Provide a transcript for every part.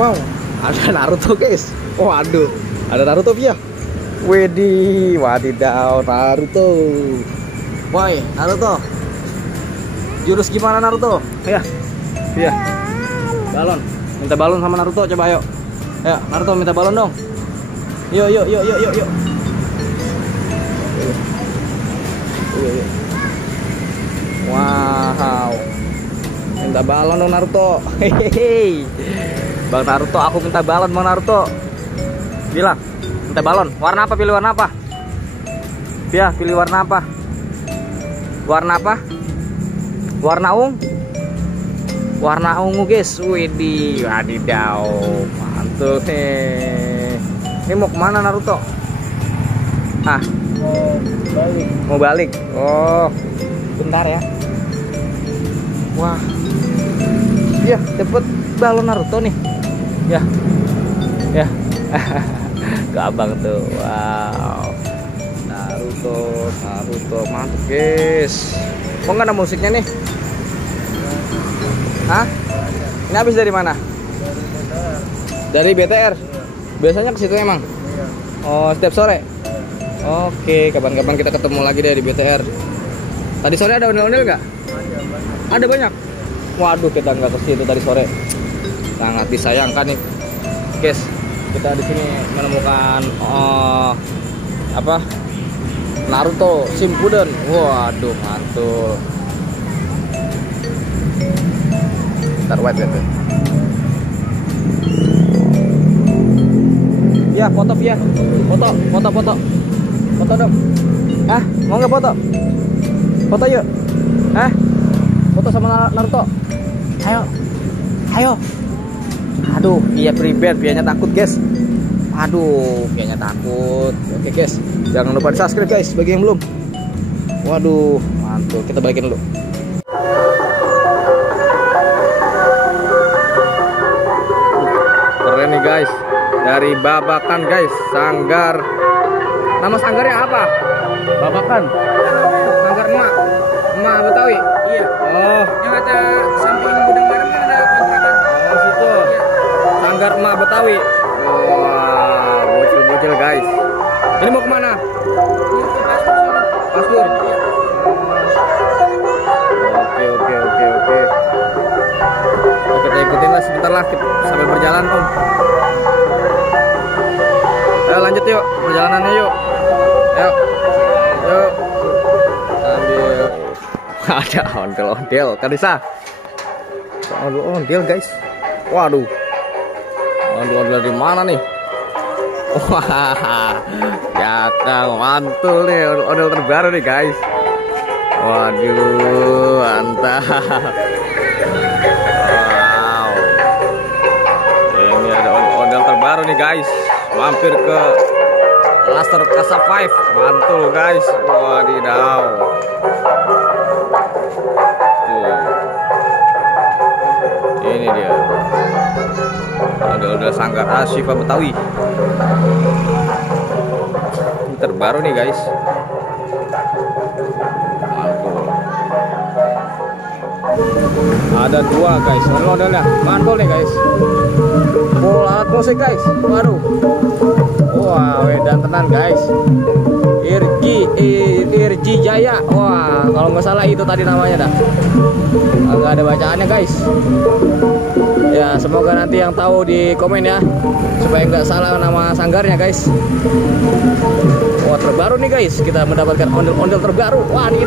Wow, ada Naruto guys. Waduh, ada Naruto ya. Wedi, wadidaw, Naruto. Woi, Naruto. Jurus gimana Naruto? Ya, iya. Balon. Minta balon sama Naruto, coba ayo. Ya, Naruto minta balon dong. Yuk, yuk, yuk, yuk, yuk, yuk. Yuk. Wow. Minta balon dong Naruto. Hehehe. Bang Naruto, aku minta balon Bang Naruto. Bilang, minta balon. Warna apa? Pilih warna apa? Ya, pilih warna apa? Warna apa? Warna ungu. Warna ungu guys. Widih, wadidaw. Mantul nih. Ini mau kemana Naruto? Ah, mau balik. Oh, bentar ya. Wah, ya cepet balon Naruto nih. Ya, ya. Ke abang tuh. Wow, Naruto mantap guys. Kok nggak ada musiknya nih? Hah? Ini habis dari mana? Dari BTR. Biasanya ke situ emang. Oh, setiap sore. Oke, kapan-kapan kita ketemu lagi deh di BTR. Tadi sore ada ondel-ondel nggak? Ada banyak. Waduh, kita nggak ke situ tadi sore. Sangat disayangkan nih, guys. Kita di sini menemukan apa? Naruto Shippuden. Waduh, mantul. Ntar white gitu. Ya, foto ya. Foto dong. Ah, mau nggak foto? Foto yuk. Ah, foto sama Naruto. Ayo. Aduh, iya pribad, biayanya takut guys. Aduh, kayaknya takut. Oke guys, jangan lupa di subscribe guys bagi yang belum. Waduh, mantul. Kita balikin dulu. Keren nih guys. Dari Babakan guys, sanggar. Nama sanggarnya apa? Babakan. Sanggar emak Betawi. Iya. Oh. Yang ada samping gudang bareng kan ada kontrakan. Oh, situ. Iya. Sanggar emak Betawi. Wah, bocil guys. Ini mau kemana? Paspor. Iya. Oke. Kita ikutin lah sebentar lah sambil berjalan Om. Ayo lanjut yuk perjalanannya yuk. Yuk. Ambil. Ada ondel-ondel. Kanisa. Ondel guys. Waduh. Ondel-ondel di mana nih? Wah. Ya Kang, mantul nih ondel terbaru nih guys. Waduh, mantap. Wow. Ini ada ondel terbaru nih guys. Mampir ke Laser Casa 5. Mantul guys. Wadidaw. Tuh. Ini dia. Ada sanggar Ashifa Betawi. Ini terbaru nih guys. Mantul. Ada dua guys. Ondel-ondelnya. Mantul nih guys. Full alat musik guys. Waduh. Wah, dan tenan guys. Irji Jaya. Wah, kalau nggak salah itu tadi namanya dah. Nggak ada bacaannya guys. Ya, semoga nanti yang tahu di komen ya, supaya nggak salah nama sanggarnya guys. Wah, terbaru nih guys. Kita mendapatkan ondel-ondel terbaru. Wah, ini.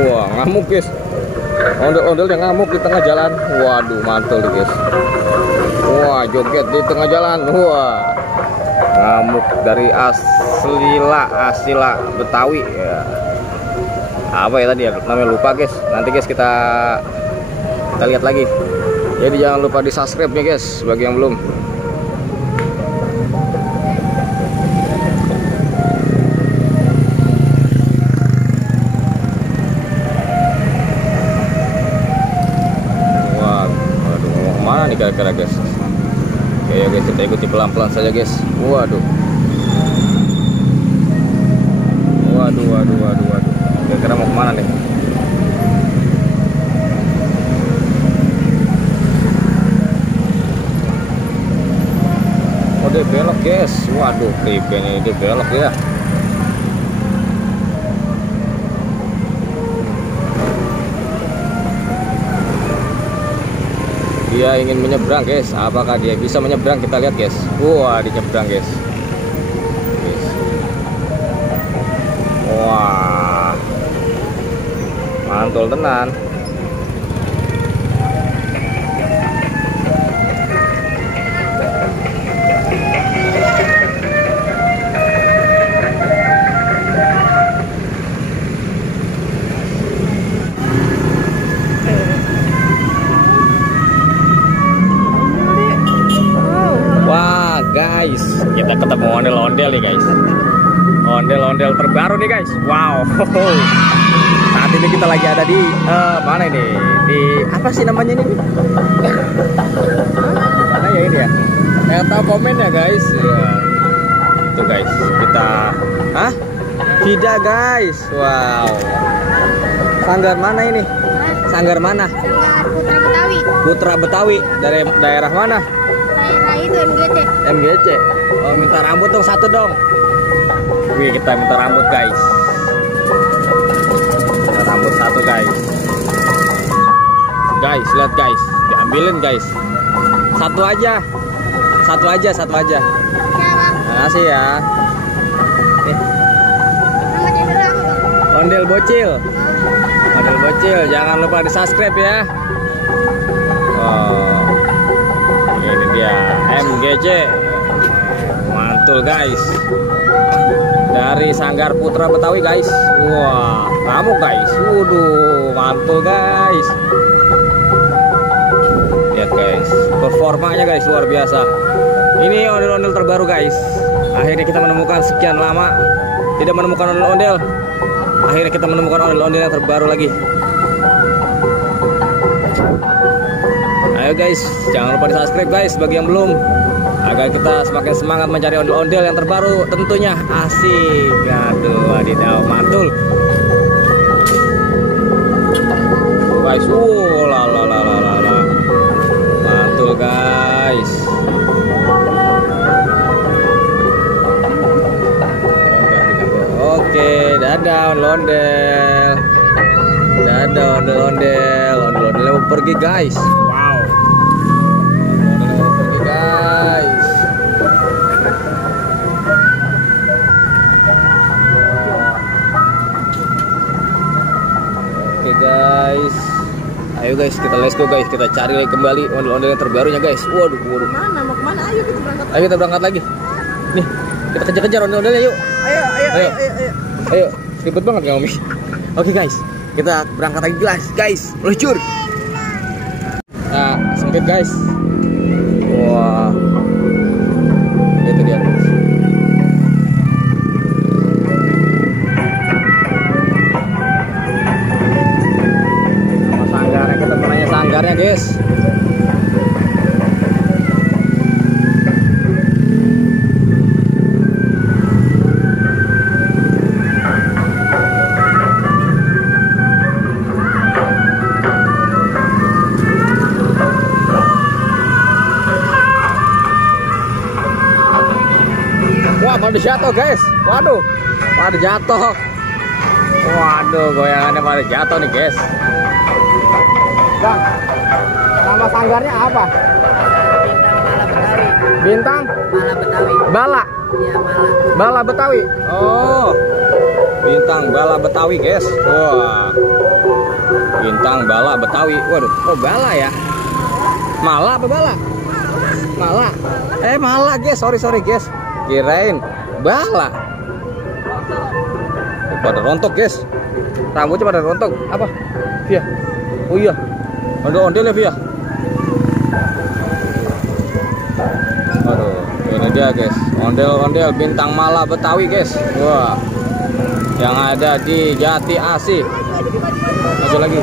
Wah, ngamuk guys. Ondel-ondel yang ngamuk di tengah jalan. Waduh, mantul nih guys. Wah, joget di tengah jalan. Wah, ngamuk dari Asila Betawi ya. apa ya tadi ya namanya, lupa guys. Nanti guys kita lihat lagi. Jadi jangan lupa di subscribe nya guys bagi yang belum. Wah, waduh, mau kemana nih kira-kira guys? Oke ya guys, kita ikuti pelan-pelan saja guys. Waduh. Waduh. Kira-kira mau kemana nih? Oh, dia belok guys. Waduh, tripnya ini dia belok ya. Dia ingin menyeberang guys. Apakah dia bisa menyeberang? Kita lihat guys. Wah, dia nyeberang guys. Wah, mantul tenan. Wah guys, kita ketemu ondel-ondel nih guys. Ondel-ondel terbaru nih guys. Wow. Saat ini kita lagi ada di mana ini? Di apa sih namanya ini? Mana ya ini ya? Saya tahu komen ya guys. Ya. Itu guys, kita Vida guys. Wow. Sanggar mana ini? Sanggar mana? Sanggar Putra Betawi. Putra Betawi. Dari daerah mana? Daerah itu MGC. MGC. Oh, minta rambut dong satu dong. Wih, kita minta rambut guys. Minta rambut satu guys. Guys, lihat guys. Diambilin guys. Satu aja. Satu aja. Terima kasih ya. Nih. Nama channel apa, Bang? Ondel Bocil. Ondel Bocil, jangan lupa di subscribe ya. Oh, ini dia MGC. Mantul guys. Dari Sanggar Putra Betawi guys. Wah, kamu guys. Waduh, mantul guys. Lihat guys, performanya guys luar biasa. Ini ondel-ondel terbaru guys. Akhirnya kita menemukan sekian lama tidak menemukan ondel-ondel. Akhirnya kita menemukan ondel-ondel yang terbaru lagi. Ayo guys, jangan lupa di subscribe guys bagi yang belum, agar kita semakin semangat mencari ondel-ondel yang terbaru tentunya. Asik. Aduh, wadidaw, mantul guys. La. Mantul guys. Oke, dadah ondel-ondel. Dadah ondel-ondel. Ondel-ondel mau pergi guys. Wow. Ondel-ondel mau pergi guys. Oke guys. Ayo guys, kita let's go guys. Kita cari lagi kembali ondel-ondel yang terbarunya guys. Waduh. Mana? Mau kemana? Ayo kita berangkat. Ayo kita berangkat lagi. Nih, kita kejar-kejar ondel-ondelnya yuk. Ayo. Ribet banget ya Omi. Oke guys, kita berangkat lagi guys. Meluncur. Nah, sempit guys. Wah. Itu dia. Sama sanggarnya, kita menanya sanggarnya guys. Pada jatuh guys. Waduh, pada jatuh. Waduh, goyangannya pada jatuh nih guys. Bang, nama sanggarnya apa? Bintang Bala Betawi. Bala? Iya, Bala. Bala Betawi. Oh, Bintang Bala Betawi guys. Wah, Bintang Bala Betawi. Waduh, oh Bala ya? Mala apa Bala? Mala. Mala guys. Sorry guys. Kirain Bala. Pada rontok guys. Rambutnya pada rontok. Apa? Via. Oh iya. Ondel-ondel ya Via. Aduh, ini dia guys. Ondel-ondel bintang mala Betawi guys. Wah. Yang ada di Jati Asih. Maju lagi.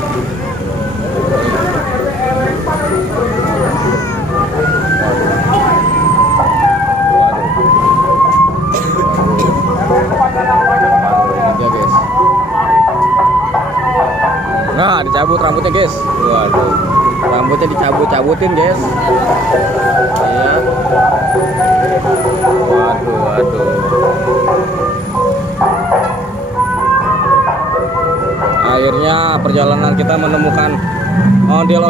Nah, dicabut rambutnya guys. Waduh, rambutnya dicabut-cabutin guys. Iya. Waduh, waduh. Akhirnya perjalanan kita menemukan ondel